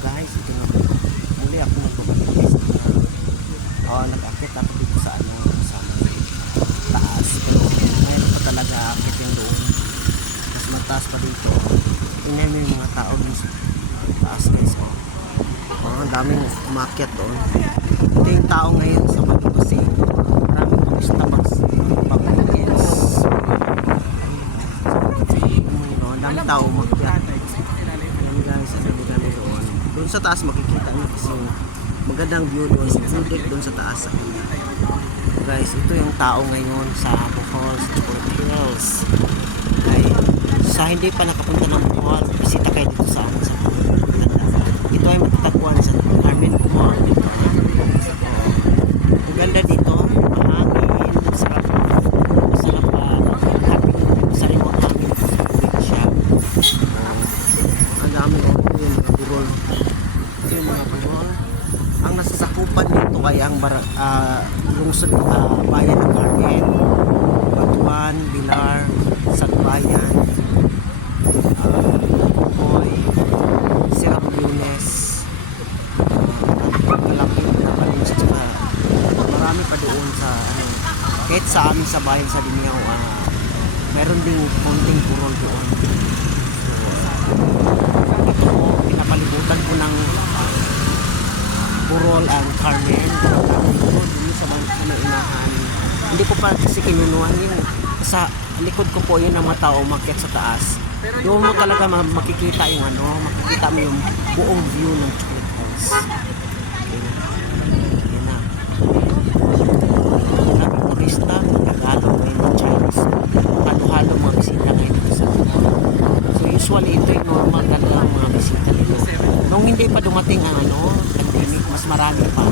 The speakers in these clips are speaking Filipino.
guys, ito nga muli ako nagbabalik guys. Nag-akit ako dito sa sa taas, pero mayroon pa talaga akit yung doon, mas mataas pa dito. Tingnan mo yung mga tao dun sa taas guys. Ang daming umakyat doon. Ito yung tao ngayon sa Baguio kasi maraming turista pag-weekends. Ang daming tao umakyat. Ayan guys, ang dami doon. Doon sa taas makikita nyo kasi magandang view doon. Included doon sa taas. Guys, ito yung tao ngayon sa Bohol, Chocolate Hills. Ay, sa hindi pa nakapunta ng Bohol, bisita kayo dito sa amin sa Bohol. Ito ay matatagpuan sa Carmen Bohol. Ang ganda dito, mahangin, masarap sariwang hangin sa probinsya. Ang dami yung mga burol. Ito yung mga burol. Ang nasasakupan dito ay ang lungsod bayan ng Carmen, Batuan, Bilar, Sagbayan, Boy, Serapiunes, Kalapit na Palusa, tsaka marami pa doon sa kahit sa amin sa bayan sa Dinyaw, meron ding konting burol doon. So, ito pinapalibutan ko ng burol ang Carmen. Dito sa may unahan. Hindi ko pa kasi kinunuhan yung sa likod ko po yun ang mga tao umakyat sa taas. Doon mo talaga makikita yung makikita mo yung buong view ng Chocolate Hills. Yan na. Maraming turista, Tagalog, may Chinese. Halo-halo mga bisita ngayon dito sa Bohol. So usually ito yung normal talaga ang mga bisita dito. Nung hindi pa dumating ang pandemic, mas marami pa.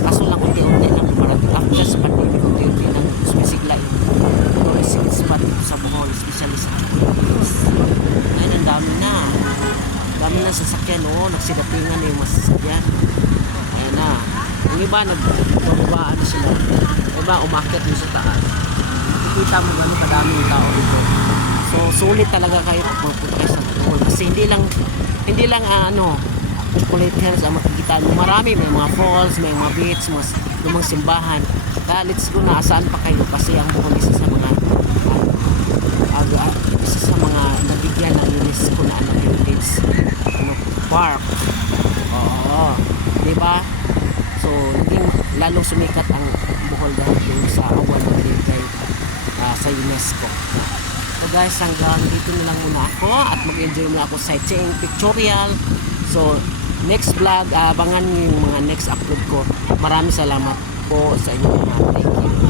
Kaso lang unti-unti lang dumarating. After sa pandemic, unti-unti lang sumisigla yung tourism spot dito sa Bohol, especially sa Chocolate Hills. Ngayon, ang dami na. Dami na sasakyan, nagsidapingan na yung masasakyan. Ayan na. Yung iba, nagbabaan na sila. Yung iba, umakyat yung sa taas. Nakikita mo gano'n kadaming tao dito. So, sulit talaga kayo magpunta sa Bohol. Kasi hindi lang Chocolate Hills ang makikita mo. Marami, may mga falls, may mga beach, mga lumang simbahan. Kaya let's go na, saan pa kayo? Kasi ang Bohol isa sa mga nabigyan ng UNESCO na heritage park. Oo, di ba? So, naging lalong sumikat ang Bohol dahil sa award ng heritage sa UNESCO. So guys, hanggang dito na lang muna ako at mag-enjoy muna ako sightseeing pictorial. So, next vlog, abangan nyo yung mga next upload ko. Maraming salamat po sa inyo mga. Thank you.